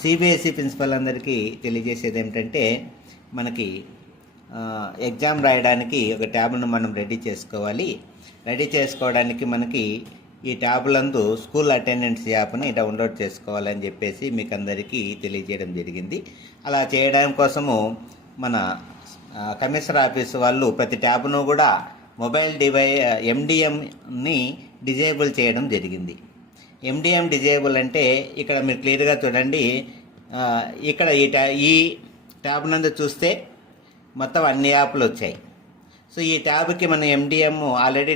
CBSE principal అందరికీ తెలియజేసేది ఏమిటంటే మనకి ఎగ్జామ్ రాయడానికి ఒక ట్యాబ్ను మనం రెడీ చేసుకోవాలి. రెడీ చేసుకోవడానికి మనకి ఈ ట్యాబ్లందు స్కూల్ అటెండెన్స్ యాప్ని డౌన్లోడ్ చేసుకోవాలని చెప్పేసి మీకు అందరికీ తెలియజేయడం జరిగింది. అలా చేయడం కోసము మన కమిషనర్ ఆఫీస్ వాళ్ళు ప్రతి ట్యాబ్ను కూడా మొబైల్ ఎండిఎంని డిజేబుల్ చేయడం జరిగింది. ఎండిఎం డిజేబుల్ అంటే ఇక్కడ మీరు క్లియర్గా చూడండి. ఇక్కడ ఈ ట్యాబ్ నందు చూస్తే మొత్తం అన్ని యాప్లు వచ్చాయి. సో ఈ ట్యాబ్కి మన ఎండిఎం ఆల్రెడీ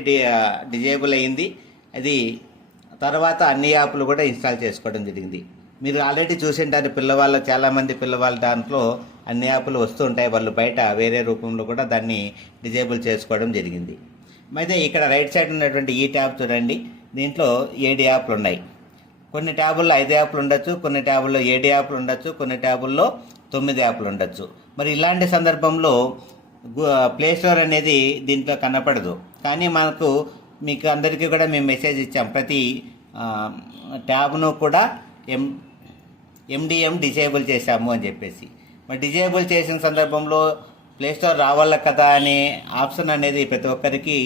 డిజేబుల్ అయింది. అది తర్వాత అన్ని యాప్లు కూడా ఇన్స్టాల్ చేసుకోవడం జరిగింది. మీరు ఆల్రెడీ చూసింటారు, చాలామంది పిల్లవాళ్ళ దాంట్లో అన్ని యాప్లు వస్తూ ఉంటాయి. వాళ్ళు బయట వేరే రూపంలో కూడా దాన్ని డిజేబుల్ చేసుకోవడం జరిగింది. అయితే ఇక్కడ రైట్ సైడ్ ఉన్నటువంటి ఈ ట్యాబ్ చూడండి. దీంట్లో 7 యాప్లు ఉన్నాయి. కొన్ని ట్యాబుల్లో 5 యాప్లు ఉండొచ్చు, కొన్ని ట్యాబుల్లో 7 యాప్లు ఉండొచ్చు, కొన్ని ట్యాబుల్లో 9 యాప్లు ఉండొచ్చు. మరి ఇలాంటి సందర్భంలో ప్లే స్టోర్ అనేది దీంట్లో కనపడదు. కానీ మీకు అందరికీ కూడా మేము మెసేజ్ ఇచ్చాం, ప్రతి ట్యాబ్ను కూడా ఎండిఎం డిజేబుల్ చేశాము అని చెప్పేసి. మరి డిజేబుల్ చేసిన సందర్భంలో ప్లే స్టోర్ రావాల కదా అనే ఆప్షన్ అనేది ప్రతి ఒక్కరికి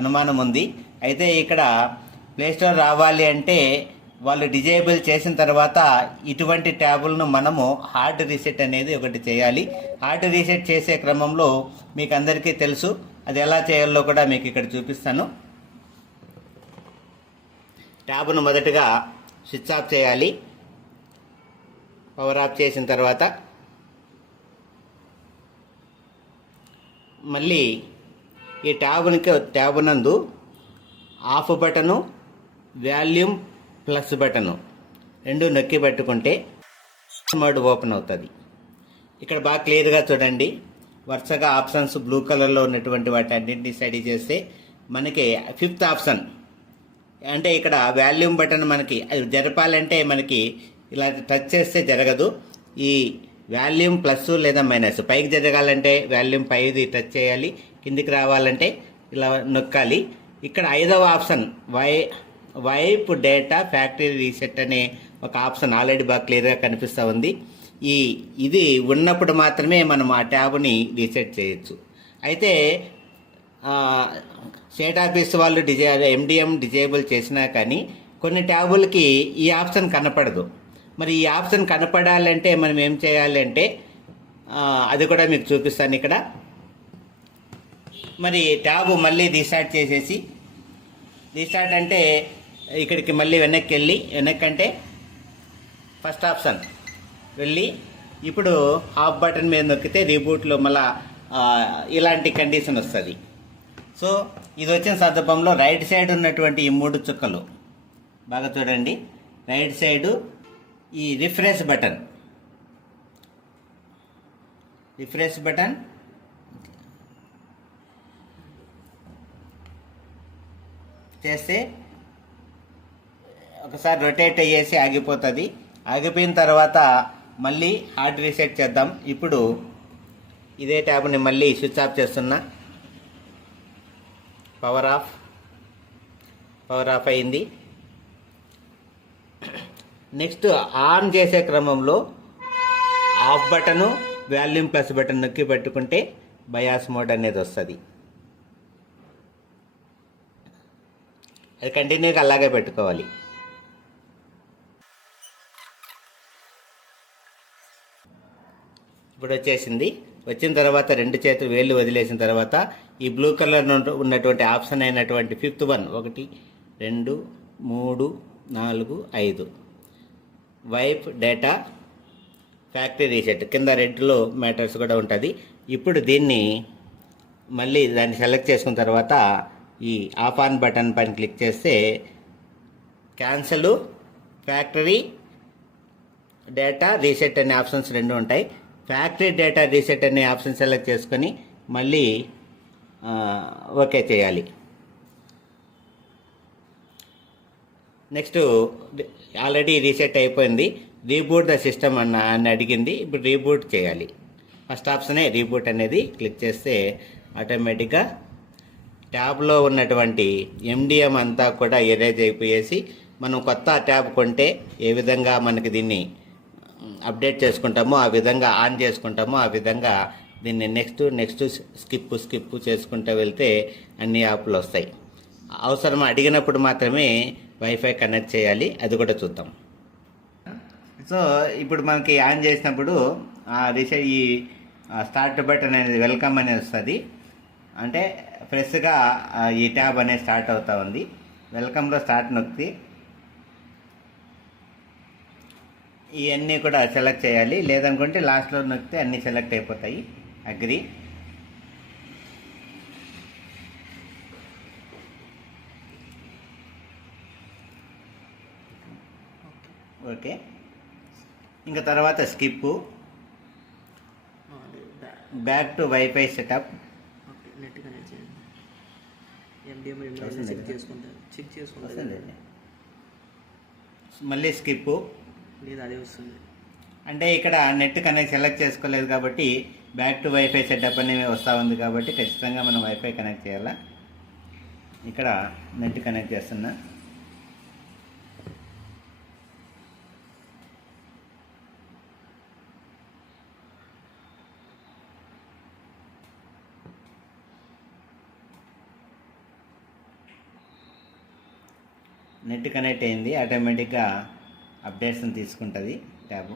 అనుమానం ఉంది. అయితే ఇక్కడ ప్లే స్టోర్ రావాలి అంటే వాళ్ళు డిజేబుల్ చేసిన తర్వాత ఇటువంటి ట్యాబులను మనము హార్డ్ రీసెట్ అనేది ఒకటి చేయాలి. హార్డ్ రీసెట్ చేసే క్రమంలో మీకు అందరికీ తెలుసు, అది ఎలా చేయాలో కూడా మీకు ఇక్కడ చూపిస్తాను. ట్యాబ్ను మొదటగా స్విచ్ ఆఫ్ చేయాలి. పవర్ ఆఫ్ చేసిన తర్వాత మళ్ళీ ఈ ట్యాబ్ నందు of button, volume plus button రెండు నొక్కి పెట్టుకుంటే మోడ్ ఓపెన్ అవుతుంది. ఇక్కడ బాగా క్లియర్గా చూడండి. వరుసగా ఆప్షన్స్ బ్లూ కలర్లో ఉన్నటువంటి వాటి అన్నింటినీ స్టడీ చేస్తే మనకి 5th ఆప్షన్ అంటే ఇక్కడ వాల్యూమ్ బటన్ మనకి అది జరపాలంటే మనకి ఇలా టచ్ చేస్తే జరగదు. ఈ వాల్యూమ్ ప్లస్ లేదా మైనస్, పైకి జరగాలంటే వాల్యూమ్ పైది టచ్ చేయాలి, కిందికి రావాలంటే ఇలా నొక్కాలి. ఇక్కడ 5వ option wipe data factory reset అనే ఒక ఆప్షన్ ఆల్రెడీ బాగా క్లియర్గా కనిపిస్తూ ఉంది. ఇది ఉన్నప్పుడు మాత్రమే మనం ఆ ట్యాబ్ని రీసెట్ చేయొచ్చు. అయితే స్టేట్ ఆఫీస్ వాళ్ళు ఎండిఎం డిజేబుల్ చేసినా కానీ కొన్ని ట్యాబులకి ఈ ఆప్షన్ కనపడదు. మరి ఈ ఆప్షన్ కనపడాలంటే మనం ఏం చేయాలి అంటే అది కూడా మీకు చూపిస్తాను ఇక్కడ. మరి ట్యాబ్ మళ్ళీ రీస్టార్ట్ చేసేసి, రీస్టార్ట్ అంటే ఇక్కడికి మళ్ళీ వెనక్కి అంటే ఫస్ట్ ఆప్షన్ వెళ్ళి ఇప్పుడు ఆఫ్ బటన్ మీద నొక్కితే రీబూట్లో మళ్ళీ ఇలాంటి కండిషన్ వస్తుంది. సో ఇది వచ్చిన సందర్భంలో రైట్ సైడ్ ఉన్నటువంటి ఈ 3 చుక్కలు బాగా చూడండి. రైట్ సైడు ఈ రిఫ్రెష్ బటన్ చేస్తే ఒకసారి రొటేట్ అయ్యేసి ఆగిపోతుంది. ఆగిపోయిన తర్వాత మళ్ళీ హార్డ్ రీసెట్ చేద్దాం. ఇప్పుడు ఇదే ట్యాబ్ని మళ్ళీ స్విచ్ ఆఫ్ చేస్తున్నా. పవర్ ఆఫ్ అయింది. నెక్స్ట్ ఆన్ చేసే క్రమంలో of button, volume plus button నొక్కి పెట్టుకుంటే బయాస్ మోడ్ అనేది వస్తుంది. అది కంటిన్యూగా అలాగే పెట్టుకోవాలి. ఇప్పుడు వచ్చేసింది. వచ్చిన తర్వాత 2 చేతులు వేళ్ళు వదిలేసిన తర్వాత ఈ బ్లూ కలర్ ఉన్నటువంటి ఆప్షన్ అయినటువంటి 5th one 1 2 3 4 5 wipe data factory reset కింద రెడ్లో మ్యాటర్స్ కూడా ఉంటుంది. ఇప్పుడు దాన్ని సెలెక్ట్ చేసుకున్న తర్వాత ఈ ఆఫ్ ఆన్ బటన్ పైన క్లిక్ చేస్తే క్యాన్సల్ ఫ్యాక్టరీ డేటా రీసెట్ అనే ఆప్షన్స్ 2 ఉంటాయి. ఫ్యాక్టరీ డేటా రీసెట్ అనే ఆప్షన్ సెలెక్ట్ చేసుకొని మళ్ళీ ఓకే చేయాలి. నెక్స్ట్ ఆల్రెడీ రీసెట్ అయిపోయింది. రీబూట్ ద సిస్టమ్ అని అడిగింది. ఇప్పుడు రీబూట్ చేయాలి. ఫస్ట్ ఆప్షనే రీబూట్ అనేది క్లిక్ చేస్తే ఆటోమేటిక్గా ట్యాబ్లో ఉన్నటువంటి ఎండిఎం అంతా కూడా ఎరేజ్ అయిపోయేసి మనం కొత్త ట్యాబ్ కొంటే ఏ విధంగా మనకి దీన్ని అప్డేట్ చేసుకుంటామో ఆ విధంగా ఆన్ చేసుకుంటామో ఆ విధంగా దీన్ని నెక్స్ట్ స్కిప్ చేసుకుంటూ వెళ్తే అన్ని యాప్లు వస్తాయి. అవసరం అడిగినప్పుడు మాత్రమే వైఫై కనెక్ట్ చేయాలి, అది కూడా చూద్దాం. సో ఇప్పుడు మనకి ఆన్ చేసినప్పుడు ఈ స్టార్ట్ బటన్ అనేది వెల్కమ్ అనేది వస్తుంది. అంటే ఫ్రెష్గా ఈ ట్యాబ్ అనేది స్టార్ట్ అవుతూ ఉంది. వెల్కమ్లో స్టార్ట్ నొక్కి ఇవన్నీ కూడా సెలెక్ట్ చేయాలి, లేదనుకుంటే లాస్ట్లో నొక్కితే అన్నీ సెలెక్ట్ అయిపోతాయి. అగ్రి. ఓకే. ఇంకా తర్వాత skip, back to wifi setup. Net connect చేయండి. చెక్ చేసుకుంటాను. మళ్ళీ స్కిప్. లేదు, అదే వస్తుంది. అంటే ఇక్కడ నెట్ కనెక్ట్ సెలెక్ట్ చేసుకోలేదు కాబట్టి బ్యాక్ టు వైఫై సెటప్ అనేవి వస్తూ ఉంది కాబట్టి ఖచ్చితంగా మనం వైఫై కనెక్ట్ చేయాలా. ఇక్కడ నెట్ కనెక్ట్ చేస్తున్నా. నెట్ కనెక్ట్ అయింది, ఆటోమేటిక్గా అప్డేట్స్ని తీసుకుంటుంది ట్యాబు.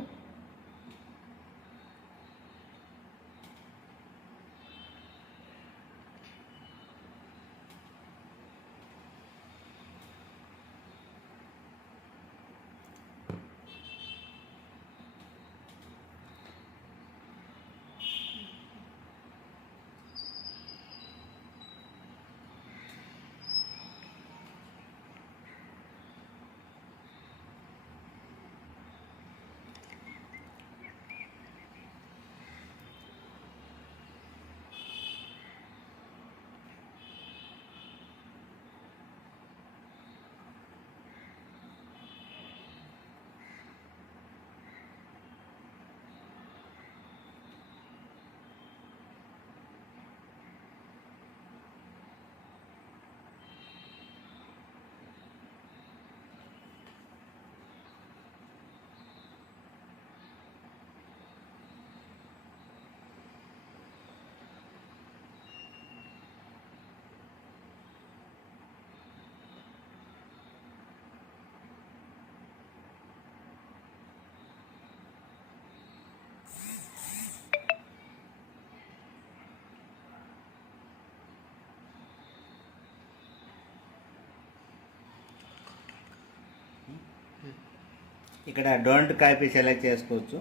ఇక్కడ డోంట్ కాపీ సెలెక్ట్ చేసుకోవచ్చు.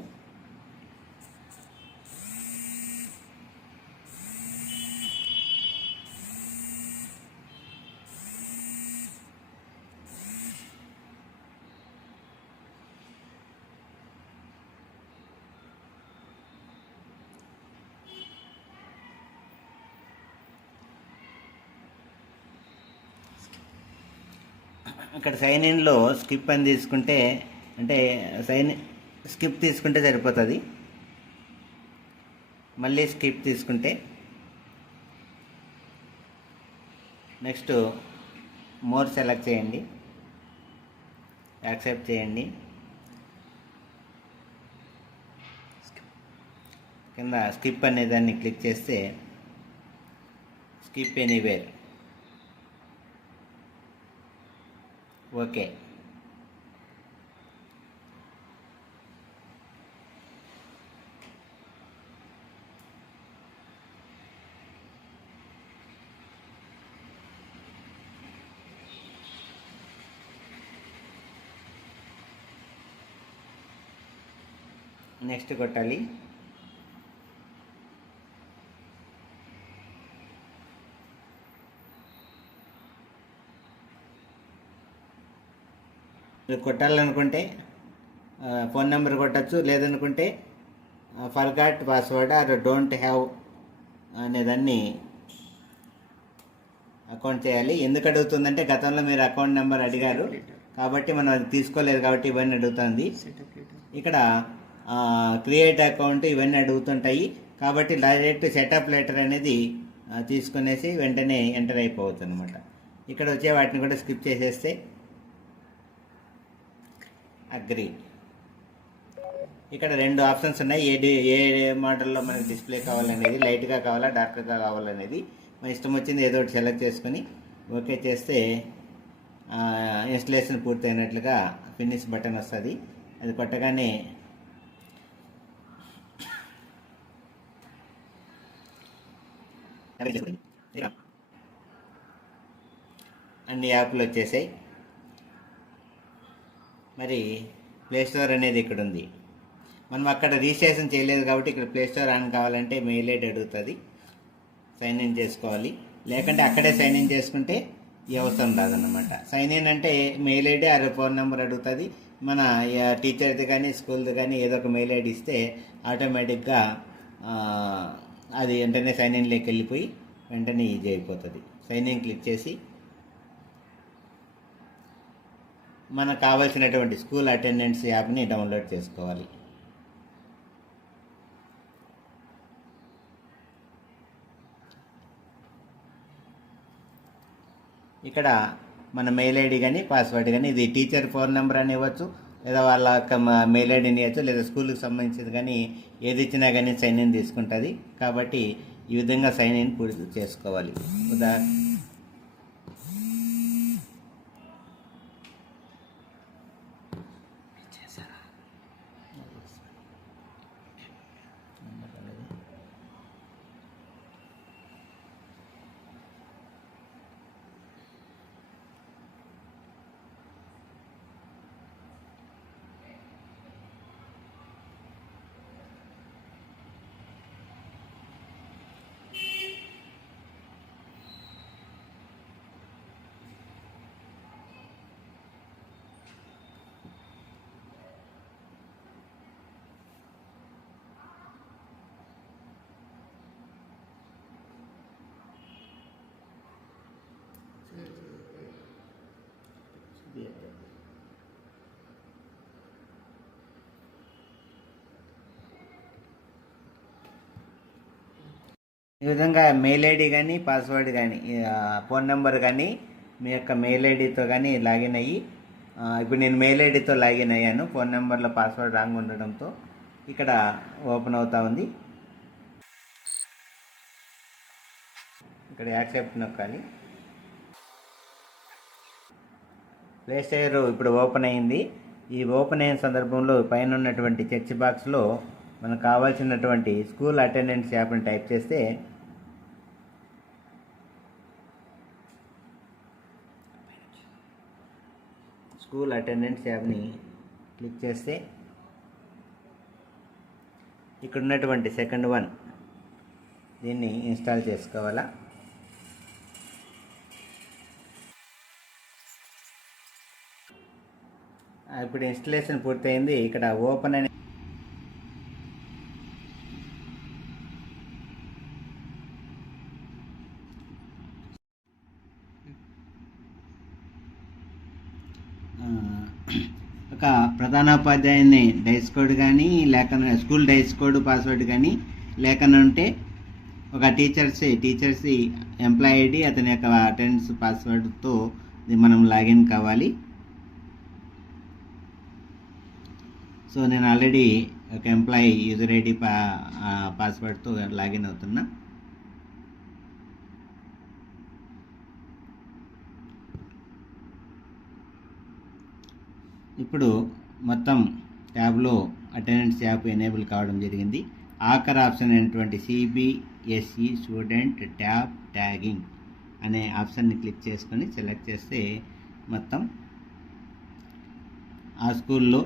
ఇక్కడ సైన్ ఇన్లో స్కిప్ అని తీసుకుంటే అంటే స్కిప్ తీసుకుంటే సరిపోతుంది. మళ్ళీ స్కిప్ తీసుకుంటే నెక్స్ట్ మోర్ సెలెక్ట్ చేయండి, యాక్సెప్ట్ చేయండి. కింద స్కిప్ అనే దాన్ని క్లిక్ చేస్తే స్కిప్ ఎనీవేర్. ఓకే. నెక్స్ట్ కొట్టాలి. మీరు కొట్టాలనుకుంటే ఫోన్ నెంబర్ కొట్టచ్చు, లేదనుకుంటే forgot password or don't have అనేదాన్ని అకౌంట్ చేయాలి. ఎందుకు అడుగుతుందంటే గతంలో మీరు అకౌంట్ నెంబర్ అడిగారు కాబట్టి మనం అది తీసుకోలేదు కాబట్టి ఇవన్నీ అడుగుతుంది. ఇక్కడ క్రియేట్ అకౌంట్ ఇవన్నీ అడుగుతుంటాయి కాబట్టి డైరెక్ట్ సెటప్ లెటర్ అనేది తీసుకునేసి వెంటనే ఎంటర్ అయిపోవచ్చు అనమాట. ఇక్కడ వచ్చే వాటిని కూడా స్కిప్ చేసేస్తే అగ్రి. ఇక్కడ రెండు ఆప్షన్స్ ఉన్నాయి. ఏ మోడల్లో మనకి డిస్ప్లే కావాలనేది, లైట్గా కావాలా డార్క్గా కావాలనేది మన ఇష్టం వచ్చింది ఏదో ఒకటి సెలెక్ట్ చేసుకొని ఓకే చేస్తే ఇన్స్టలేషన్ పూర్తయినట్లుగా ఫినిష్ బటన్ వస్తుంది. అది కొట్టగానే అన్ని యాప్లు వచ్చేసాయి. మరి ప్లే స్టోర్ అనేది ఇక్కడ ఉంది. మనం అక్కడ రిజిస్ట్రేషన్ చేయలేదు కాబట్టి ఇక్కడ ప్లే స్టోర్ ఆన్ కావాలంటే మెయిల్ ఐడి అడుగుతుంది, సైన్ ఇన్ చేసుకోవాలి. లేకుంటే అక్కడే సైన్ ఇన్ చేసుకుంటే ఈ అవసరం రాదన్నమాట. సైన్ ఇన్ అంటే మెయిల్ ఐడి ఆ ఫోన్ నెంబర్ అడుగుతుంది. మన టీచర్ది కానీ స్కూల్ది కానీ ఏదో ఒక మెయిల్ ఐడి ఇస్తే ఆటోమేటిక్గా అది వెంటనే సైన్ ఇన్లోకి వెళ్ళిపోయి వెంటనే ఈజీ అయిపోతుంది. సైన్ ఇన్ క్లిక్ చేసి మనకు కావాల్సినటువంటి స్కూల్ అటెండెన్స్ యాప్ని డౌన్లోడ్ చేసుకోవాలి. ఇక్కడ మన మెయిల్ ఐడి కానీ పాస్వర్డ్ కానీ, ఇది టీచర్ ఫోన్ నెంబర్ అని ఇవ్వచ్చు, లేదా వాళ్ళ మెయిల్ ఐడిని ఇవ్వచ్చు, లేదా స్కూల్కి సంబంధించింది కానీ ఏది ఇచ్చినా కానీ సైన్ ఇన్ తీసుకుంటుంది. కాబట్టి ఈ విధంగా సైన్ ఇన్ పూర్తి చేసుకోవాలి. ఈ విధంగా మెయిల్ ఐడి కానీ పాస్వర్డ్ కానీ ఫోన్ నెంబర్ కానీ మీ యొక్క మెయిల్ ఐడితో కానీ లాగిన్ అయ్యి, ఇప్పుడు నేను మెయిల్ ఐడితో లాగిన్ అయ్యాను, ఫోన్ నెంబర్లో పాస్వర్డ్ రాంగ్ ఉండడంతో ఇక్కడ ఓపెన్ అవుతా ఉంది. ఇక్కడ యాక్సెప్ట్ నొక్కాలి. ప్లే స్టోర్ ఇప్పుడు ఓపెన్ అయింది. ఈ ఓపెన్ అయిన సందర్భంలో పైన ఉన్నటువంటి సెర్చ్ బాక్స్లో మనకు కావాల్సినటువంటి స్కూల్ అటెండెన్స్ యాప్ని టైప్ చేస్తే స్కూల్ అటెండెన్స్ యాప్ని క్లిక్ చేస్తే ఇక్కడ ఉన్నటువంటి సెకండ్ వన్ దీన్ని ఇన్స్టాల్ చేసుకోవాలా. ఇప్పుడు ఇన్స్టలేషన్ పూర్తయింది. ఇక్కడ ఓపెన్ అని ఒక ప్రధానోపాధ్యాయుని డైస్ కోడ్ కానీ లేకుండా స్కూల్ డైస్ కోడ్ పాస్వర్డ్ కానీ లేకుండా ఉంటే ఒక టీచర్స్ ఎంప్లాయ్ ఐడి అతని యొక్క అటెండెన్స్ పాస్వర్డ్తో మనం లాగిన్ కావాలి. సో నేను ఆల్రెడీ ఒక ఎంప్లాయీ యూజర్ ఐడి పాస్వర్డ్తో లాగిన్ అవుతున్నా. ఇప్పుడు మొత్తం ట్యాబ్లో అటెండెన్స్ యాప్ ఎనేబుల్ కావడం జరిగింది. ఆఖరి ఆప్షన్ అయినటువంటి సిబిఎస్ఈ స్టూడెంట్ ట్యాబ్ ట్యాగింగ్ అనే ఆప్షన్ని క్లిక్ చేసుకొని సెలెక్ట్ చేస్తే మొత్తం ఆ స్కూల్లో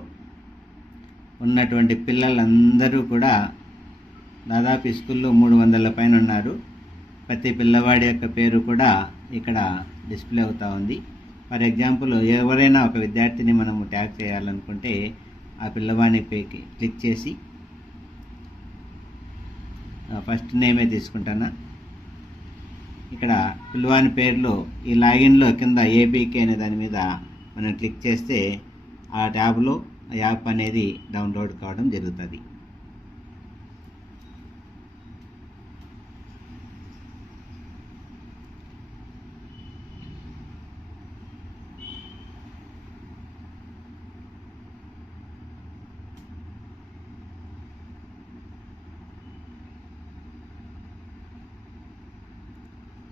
ఉన్నటువంటి పిల్లలందరూ కూడా దాదాపు ఈ స్కూల్లో 300 పైన ఉన్నారు. ప్రతి పిల్లవాడి యొక్క పేరు కూడా ఇక్కడ డిస్ప్లే అవుతూ ఉంది. ఫర్ ఎగ్జాంపుల్ ఎవరైనా ఒక విద్యార్థిని మనము ట్యాగ్ చేయాలనుకుంటే ఆ పిల్లవాడిని క్లిక్ చేసి ఫస్ట్ నేమే తీసుకుంటానా. ఇక్కడ పిల్లవాని పేరులో ఈ లాగిన్లో కింద ఏపీకే అనే దాని మీద మనం క్లిక్ చేస్తే ఆ ట్యాబ్లో యాప్ అనేది డౌన్లోడ్ కావడం జరుగుతుంది.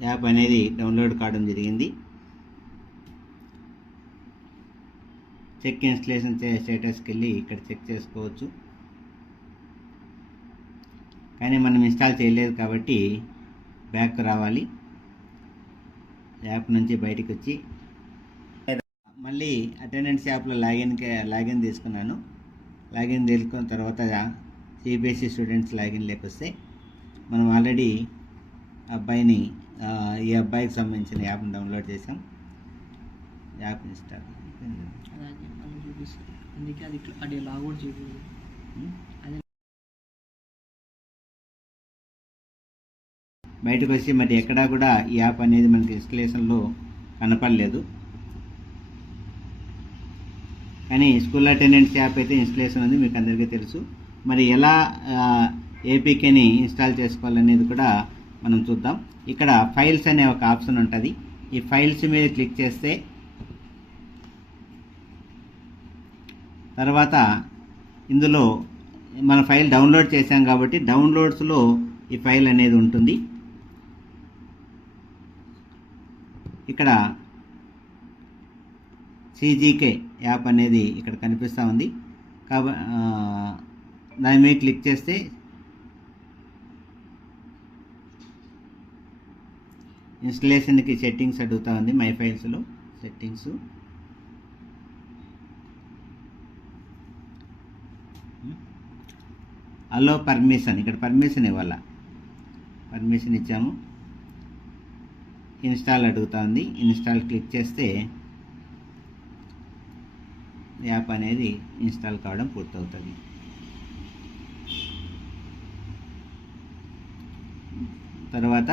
యాప్ అనేది డౌన్లోడ్ కావడం జరిగింది. చెక్ ఇన్స్టలేషన్ స్టేటస్కి వెళ్ళి ఇక్కడ చెక్ చేసుకోవచ్చు. కానీ మనం ఇన్స్టాల్ చేయలేదు కాబట్టి బ్యాక్ రావాలి. యాప్ నుంచి బయటికి వచ్చి మళ్ళీ అటెండెన్స్ యాప్లో లాగిన్ తీసుకున్నాను. లాగిన్ తీసుకున్న తర్వాత సిబిఎస్ఈ స్టూడెంట్స్ లాగిన్ లేకొస్తే మనం ఆల్రెడీ ఈ అబ్బాయికి సంబంధించిన యాప్ని డౌన్లోడ్ చేసాం. యాప్ ఇన్స్టాల్ అలాగే చూపిస్తుంది. అందుకే అది లాగౌట్ చూపించింది. అదే బయటకు వచ్చి మరి ఎక్కడా కూడా ఈ యాప్ అనేది మనకి ఇన్స్టలేషన్లో కనపడలేదు. కానీ స్కూల్ అటెండెన్స్ యాప్ అయితే ఇన్స్టలేషన్ ఉంది, మీకు అందరికీ తెలుసు. మరి ఎలా ఏపీకేని ఇన్స్టాల్ చేసుకోవాలనేది కూడా మనం చూద్దాం. ఇక్కడ ఫైల్స్ అనే ఒక ఆప్షన్ ఉంటుంది. ఈ ఫైల్స్ మీద క్లిక్ చేస్తే తర్వాత ఇందులో మన ఫైల్ డౌన్లోడ్ చేసాం కాబట్టి డౌన్లోడ్స్లో ఈ ఫైల్ అనేది ఉంటుంది. ఇక్కడ సిజీకే యాప్ అనేది ఇక్కడ కనిపిస్తూ ఉంది. దాని మీద క్లిక్ చేస్తే ఇన్స్టలేషన్కి సెట్టింగ్స్ అడుగుతూ ఉంది. మై ఫైల్స్లో సెట్టింగ్స్ అలో పర్మిషన్, ఇక్కడ పర్మిషన్ ఇవ్వాల. పర్మిషన్ ఇచ్చాము. ఇన్స్టాల్ అడుగుతూ ఉంది. ఇన్స్టాల్ క్లిక్ చేస్తే యాప్ అనేది ఇన్స్టాల్ కావడం పూర్తవుతుంది. తర్వాత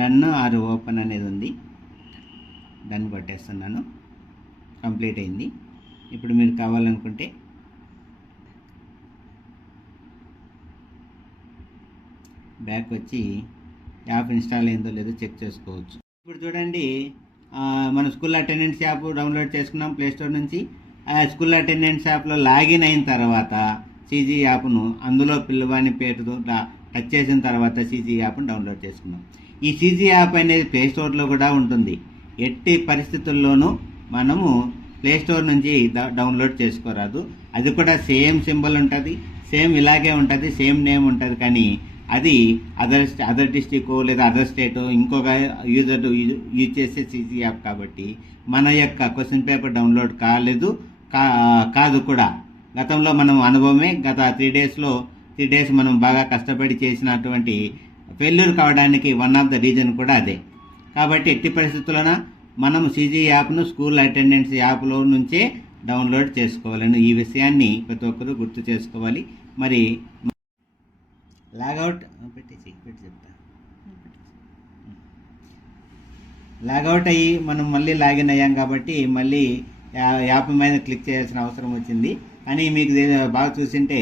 డన్ ఆర్ ఓపెన్ అనేది ఉంది. డన్ కొట్టేస్తున్నాను. కంప్లీట్ అయింది. ఇప్పుడు మీరు కావాలనుకుంటే బ్యాక్ వచ్చి యాప్ ఇన్స్టాల్ అయిందో లేదో చెక్ చేసుకోవచ్చు. ఇప్పుడు చూడండి, మన స్కూల్ అటెండెన్స్ యాప్ డౌన్లోడ్ చేసుకున్నాం ప్లేస్టోర్ నుంచి. స్కూల్ అటెండెన్స్ యాప్లో లాగిన్ అయిన తర్వాత సీజీ యాప్ను అందులో పిల్లవాని పేరుతో టచ్ చేసిన తర్వాత సీజీ యాప్ను డౌన్లోడ్ చేసుకున్నాం. ఈ సీజీ యాప్ అనేది ప్లేస్టోర్లో కూడా ఉంటుంది. ఎట్టి పరిస్థితుల్లోనూ మనము ప్లేస్టోర్ నుంచి డౌన్లోడ్ చేసుకోరాదు. అది కూడా సేమ్ సింబల్ ఉంటుంది, సేమ్ ఇలాగే ఉంటుంది, సేమ్ నేమ్ ఉంటుంది. కానీ అది అదర్ డిస్టిక్ లేదా అదర్ స్టేట్ ఇంకొక యూజర్ యూజ్ చేసే సీజీ యాప్ కాబట్టి మన యొక్క క్వశ్చన్ పేపర్ డౌన్లోడ్ కాదు కూడా. గతంలో మనం అనుభవమే. గత 3 డేస్ మనం బాగా కష్టపడి చేసినటువంటి ఫెయిల్యూర్ కావడానికి వన్ ఆఫ్ ద రీజన్ కూడా అదే. కాబట్టి ఎట్టి పరిస్థితుల్లోన మనం సీజీ యాప్ను స్కూల్ అటెండెన్స్ యాప్లో నుంచే డౌన్లోడ్ చేసుకోవాలని ఈ విషయాన్ని ప్రతి ఒక్కరూ గుర్తు చేసుకోవాలి. మరి లాగౌట్ పెట్టి చెప్తా. లాగౌట్ అయ్యి మనం మళ్ళీ లాగిన్ అయ్యాం కాబట్టి మళ్ళీ యాప్ మీద క్లిక్ చేయాల్సిన అవసరం వచ్చింది. కానీ మీకు బాగా చూసింటే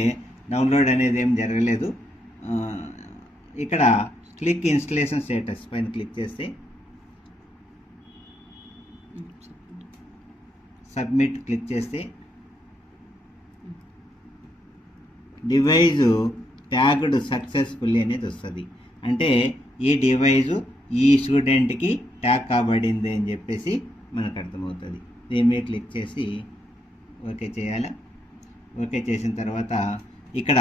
డౌన్లోడ్ అనేది ఏం జరగలేదు. ఇక్కడ క్లిక్ ఇన్స్టలేషన్ స్టేటస్ పైన క్లిక్ చేస్తే సబ్మిట్ క్లిక్ చేస్తే డివైజు ట్యాగ్డ్ సక్సెస్ఫుల్లీ అనేది వస్తుంది. అంటే ఈ డివైజు ఈ స్టూడెంట్కి ట్యాగ్ కాబడింది అని చెప్పేసి మనకు అర్థమవుతుంది. దీని మీద క్లిక్ చేసి ఓకే చేయాలి. ఓకే చేసిన తర్వాత ఇక్కడ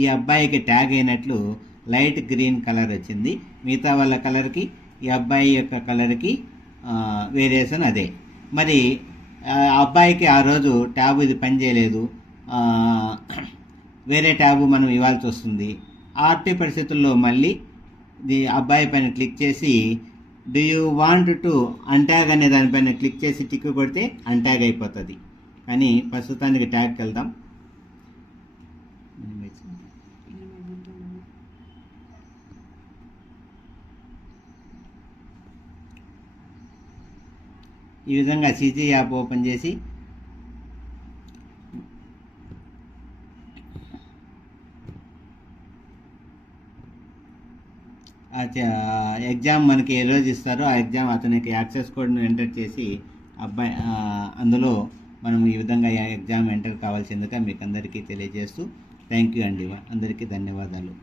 ఈ అబ్బాయికి ట్యాగ్ అయినట్లు లైట్ గ్రీన్ కలర్ వచ్చింది. మిగతా వాళ్ళ కలర్కి ఈ అబ్బాయి యొక్క కలర్కి వేరియేషన్ అదే. మరి అబ్బాయికి ఆ రోజు ట్యాబ్ ఇది పనిచేయలేదు, వేరే ట్యాబ్ మనం ఇవ్వాల్సి వస్తుంది. ఆర్టీ పరిస్థితుల్లో మళ్ళీ అబ్బాయి పైన క్లిక్ చేసి డూ యూ వాంట్ టు అన్ట్యాగ్ అనే దానిపైన క్లిక్ చేసి టిక్ కొడితే అన్ట్యాగ్ అయిపోతుంది. కానీ ప్రస్తుతానికి ట్యాగ్కి వెళ్దాం. ఈ విధంగా సీజీ యాప్ ఓపెన్ చేసి ఎగ్జామ్ మనకి ఏ రోజు ఇస్తారో ఆ ఎగ్జామ్ అతనికి యాక్సెస్ కోడ్ను ఎంటర్ చేసి అబ్బాయి అందులో మనం ఈ విధంగా ఎగ్జామ్ ఎంటర్ కావాల్సిందిగా మీకు అందరికీ తెలియజేస్తూ థ్యాంక్ యూ అండి. అందరికీ ధన్యవాదాలు.